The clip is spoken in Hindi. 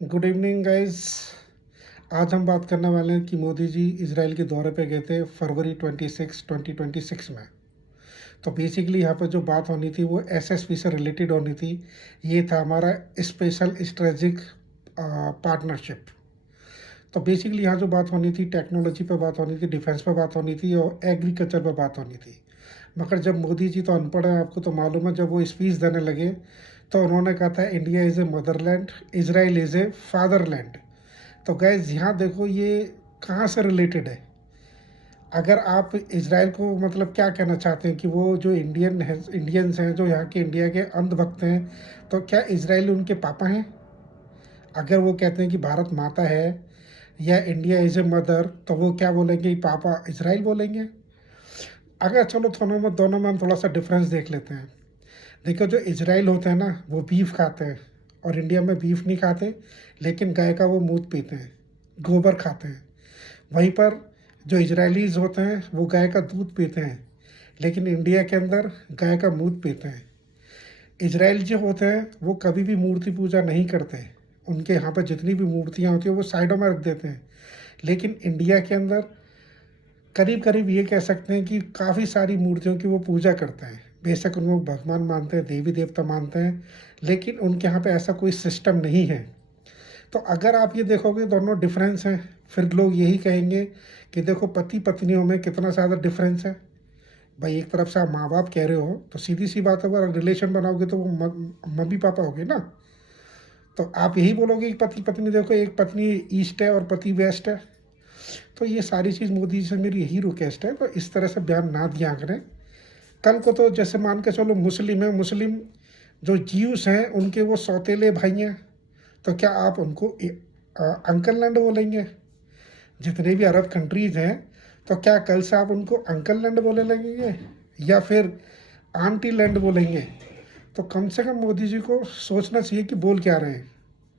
Good evening guys. आज हम बात करने वाले हैं कि मोदी जी इजराइल के दौरे पे गए थे फरवरी 2026 में। तो बेसिकली यहाँ पर जो बात होनी थी वो एसएसपी से रिलेटेड होनी थी। ये था हमारा स्पेशल स्ट्रेटेजिक पार्टनरशिप। तो बेसिकली यहाँ जो बात होनी थी टेक्नोलॉजी पे बात होनी थी, डिफेंस पे बात होनी थी और एग्रीकल्चर पे बात होनी थी। मगर जब मोदी जी तो अनपढ़ है, आपको तो मालूम है, जब वो स्पीच देने लगे तो उन्होंने कहा था India is a Motherland, Israel is a fatherland. तो गैस यहाँ देखो ये कहाँ से रिलेटेड है। अगर आप इज़राइल को मतलब क्या कहना चाहते हैं कि वो जो इंडियंस हैं, जो यहाँ के इंडिया के अंधभक्त हैं, तो क्या इज़राइल उनके पापा हैं? अगर वो कहते हैं कि भारत माता है या इंडिया इज़ ए मदर, तो वो क्या बोलेंगे? पापा इज़राइल बोलेंगे। अगर चलो दोनों में हम थोड़ा सा डिफरेंस देख लेते हैं। देखो, जो इजराइल होते हैं ना, वो बीफ खाते हैं और इंडिया में बीफ नहीं खाते, लेकिन गाय का वो मूत पीते हैं, गोबर खाते हैं। वहीं पर जो इजरायलीज़ होते हैं वो गाय का दूध पीते हैं, लेकिन इंडिया के अंदर गाय का मूत पीते हैं। इजराइल जो होते हैं वो कभी भी मूर्ति पूजा नहीं करते। उनके यहाँ पर जितनी भी मूर्तियाँ होती हैं वो साइडों में रख देते हैं। लेकिन इंडिया के अंदर करीब करीब ये कह सकते हैं कि काफ़ी सारी मूर्तियों की वो पूजा करते हैं। बेशक उनको भगवान मानते हैं, देवी देवता मानते हैं, लेकिन उनके यहाँ पे ऐसा कोई सिस्टम नहीं है। तो अगर आप ये देखोगे दोनों डिफरेंस हैं, फिर लोग यही कहेंगे कि देखो पति पत्नियों में कितना ज़्यादा डिफरेंस है। भाई एक तरफ से आप माँ बाप कह रहे हो तो सीधी सी बात है, अगर रिलेशन बनाओगे तो वो मम्मी पापा हो गए ना। तो आप यही बोलोगे कि पति पत्नी, देखो एक पत्नी ईस्ट है और पति वेस्ट है। तो ये सारी चीज़ मोदी जी से मेरी यही रिक्वेस्ट है, तो इस तरह से बयान ना दिया करें। कल को तो जैसे मान के चलो मुस्लिम है, मुस्लिम जो जीव्स हैं उनके वो सौतेले भाई हैं, तो क्या आप उनको अंकल लैंड बोलेंगे? जितने भी अरब कंट्रीज़ हैं, तो क्या कल से आप उनको अंकल लैंड बोलने लगेंगे या फिर आंटी लैंड बोलेंगे? तो कम से कम मोदी जी को सोचना चाहिए कि बोल क्या रहे हैं।